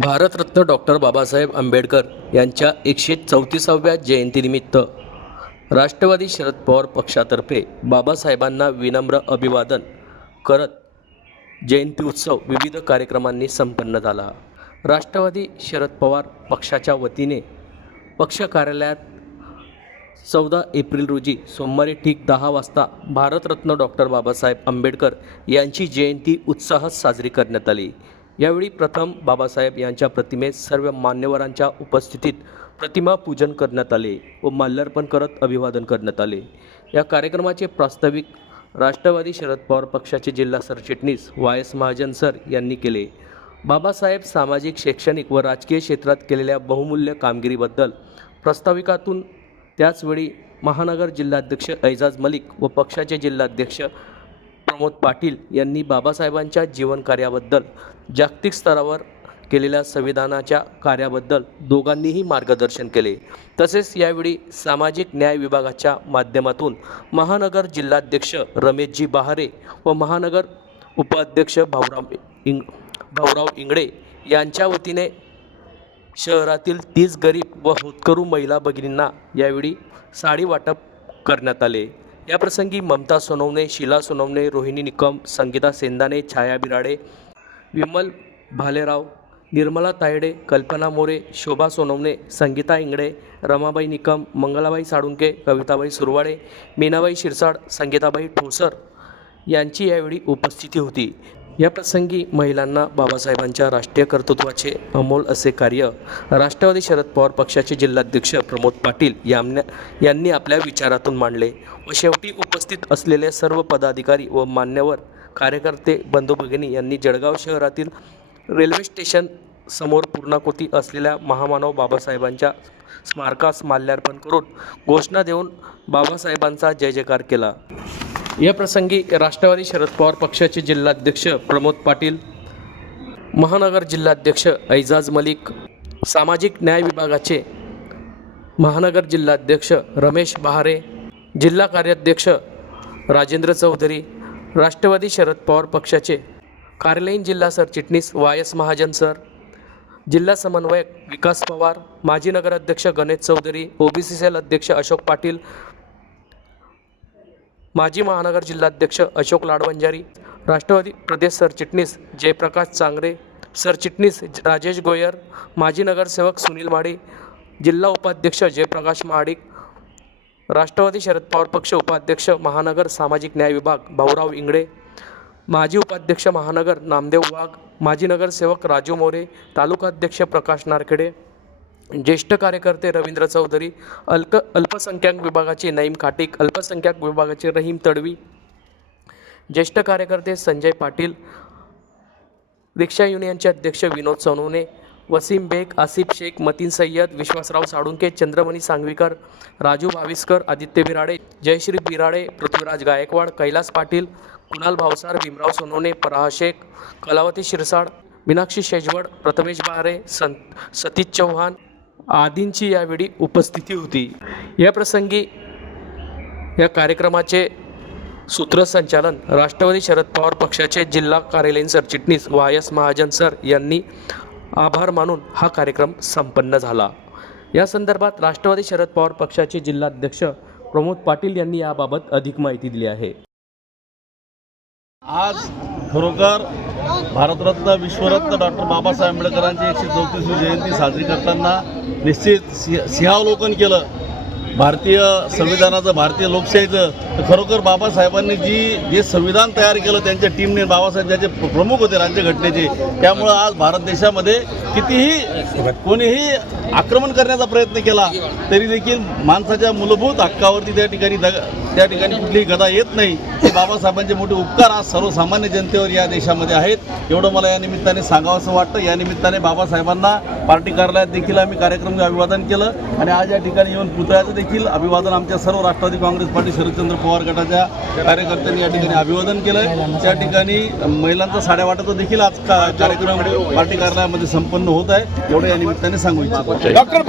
Bharat Ratna doctor Babasaheb Ambedkar यांच्या एकशे चौतीसाव्या जयंतीनिमित्त राष्ट्रवादी शरद पवार पक्षातर्फे बाबासाहेबांना विनम्र अभिवादन करत जयंती उत्सव विविध कार्यक्रमांनी संपन्न झाला. राष्ट्रवादी शरद पवार पक्षाच्या वतीने पक्ष कार्यालयात चौदा एप्रिल रोजी सोमवारी ठीक दहा वाजता भारतरत्न डॉक्टर बाबासाहेब आंबेडकर यांची जयंती उत्साहात साजरी करण्यात आली. यावेळी प्रथम बाबासाहेब यांच्या प्रतिमेत सर्व मान्यवरांच्या उपस्थितीत प्रतिमा पूजन करण्यात आले व माल्यार्पण करत अभिवादन करण्यात आले. या कार्यक्रमाचे प्रास्ताविक राष्ट्रवादी शरद पवार पक्षाचे जिल्हा सरचिटणीस वाय एस महाजन सर यांनी केले. बाबासाहेब सामाजिक शैक्षणिक व राजकीय क्षेत्रात केलेल्या बहुमूल्य कामगिरीबद्दल प्रस्ताविकातून त्याचवेळी महानगर जिल्हाध्यक्ष ऐजाज मलिक व पक्षाचे जिल्हाध्यक्ष प्रमोद पाटील यांनी बाबासाहेबांच्या जीवनकार्याबद्दल जागतिक स्तरावर केलेल्या संविधानाच्या कार्याबद्दल दोघांनीही मार्गदर्शन केले. तसेच यावेळी सामाजिक न्याय विभागाच्या माध्यमातून महानगर जिल्हाध्यक्ष रमेशजी बहारे व महानगर उपाध्यक्ष भाऊराव इंग भाऊराव इंगडे यांच्या वतीने शहरातील तीस गरीब व होतकरू महिला भगिनींना यावेळी साडी वाटप करण्यात आले. याप्रसंगी ममता सोनवणे शीला सोनवणे रोहिणी निकम संगीता सेंदाने छाया बिराडे विमल भालेराव निर्मला तायडे कल्पना मोरे शोभा सोनवणे संगीता इंगडे रमाबाई निकम मंगलाबाई साळुंके कविताबाई सुरवाडे मीनाबाई शिरसाड संगीताबाई ठोसर यांची यावेळी उपस्थिती होती. या प्रसंगी महिलांना बाबासाहेबांच्या राष्ट्रीय कर्तृत्वाचे अमोल असे कार्य राष्ट्रवादी शरद पवार पक्षाचे जिल्हाध्यक्ष प्रमोद पाटील यांना यांनी आपल्या विचारातून मांडले व शेवटी उपस्थित असलेले सर्व पदाधिकारी व मान्यवर कार्यकर्ते बंधू भगिनी यांनी जळगाव शहरातील रेल्वे स्टेशन समोर पूर्णाकृती असलेल्या महामानव बाबासाहेबांच्या स्मारकास माल्यार्पण करून घोषणा देऊन बाबासाहेबांचा जय जयकार केला. या प्रसंगी राष्ट्रवादी शरद पवार पक्षाचे जिल्हाध्यक्ष प्रमोद पाटील महानगर जिल्हाध्यक्ष ऐजाज मलिक सामाजिक न्याय विभागाचे महानगर जिल्हाध्यक्ष रमेश बहारे जिल्हा कार्याध्यक्ष राजेंद्र चौधरी राष्ट्रवादी शरद पवार पक्षाचे कार्यालयीन जिल्हा सरचिटणीस वाय एस महाजन सर जिल्हा समन्वयक विकास पवार माजी नगराध्यक्ष गणेश चौधरी ओबीसी सेल अध्यक्ष अशोक पाटील माजी महानगर जिल्हाध्यक्ष अशोक लाडवंजारी राष्ट्रवादी प्रदेश सरचिटणीस जयप्रकाश चांगरे सरचिटणीस राजेश गोयर माजी नगरसेवक सुनील माडी जिल्हा उपाध्यक्ष जयप्रकाश महाडिक राष्ट्रवादी शरद पवार पक्ष उपाध्यक्ष महानगर सामाजिक न्याय विभाग भाऊराव इंगडे माजी उपाध्यक्ष महानगर नामदेव वाघ माजी नगरसेवक राजू मोरे तालुकाध्यक्ष प्रकाश नारखेडे ज्येष्ठ कार्यकर्ते रवींद्र चौधरी अल्क अल्पसंख्याक विभागाचे नईम खाटिक अल्पसंख्याक विभागाचे रहीम तडवी ज्येष्ठ कार्यकर्ते संजय पाटील रिक्षा युनियनचे अध्यक्ष विनोद सोनवणे वसीम बेग आसिफ शेख मतीन सय्यद विश्वासराव साळुंके चंद्रमणी सांगवीकर राजू भाविस्कर आदित्य बिराडे जयश्री बिराडे पृथ्वीराज गायकवाड कैलास पाटील कुणाल भावसार भीमराव सोनवणे पराह शेख कलावती शिरसाड मीनाक्षी शेजवड प्रथमेश बहारे संत सतीश चव्हाण आदींची यावेळी उपस्थिती होती. या प्रसंगी या कार्यक्रमाचे सूत्रसंचालन राष्ट्रवादी शरद पवार पक्षाचे जिल्हा कार्यालयीन सरचिटणीस वाय एस महाजन सर यांनी आभार मानून हा कार्यक्रम संपन्न झाला. या संदर्भात राष्ट्रवादी शरद पवार पक्षाचे जिल्हाध्यक्ष प्रमोद पाटील यांनी याबाबत अधिक माहिती दिली आहे. आज खरोखर भारतरत्न विश्वरत्न डॉक्टर बाबासाहेब आंबेडकरांची एकशे चौतीसवी जयंती साजरी करताना निश्चित सिंह सिंहावलोकन केलं. भारतीय संविधानाचं भारतीय लोकशाहीचं तर खरोखर बाबासाहेबांनी जी जे संविधान तयार केलं त्यांच्या टीमने बाबासाहेब ज्याचे प्रमुख होते राज्यघटनेचे त्यामुळं आज भारत देशामध्ये कितीही कोणीही आक्रमण करण्याचा प्रयत्न केला तरी देखील माणसाच्या मूलभूत हक्कावरती त्या ठिकाणी दग त्या ठिकाणी कुठलीही गदा येत नाही. हे बाबासाहेबांचे मोठे उपकार आज सर्वसामान्य जनतेवर या देशामध्ये आहेत. एवढं मला या निमित्ताने सांगावंसं वाटतं. या निमित्ताने बाबासाहेबांना पार्टी कार्यालयात देखील आम्ही कार्यक्रम अभिवादन केलं आणि आज या ठिकाणी येऊन पुतळ्याचं देखील अभिवादन आमच्या सर्व राष्ट्रवादी काँग्रेस पार्टी शरदचंद्र पवार गटाच्या कार्यकर्त्यांनी या ठिकाणी अभिवादन केलं त्या ठिकाणी महिलांचा साड्या वाटाचं देखील आज कार्यक्रम पार्टी कार्यालयामध्ये संपन्न उत्पन्न होत आहे एवढं या निमित्ताने सांगू इच्छितो. डॉक्टर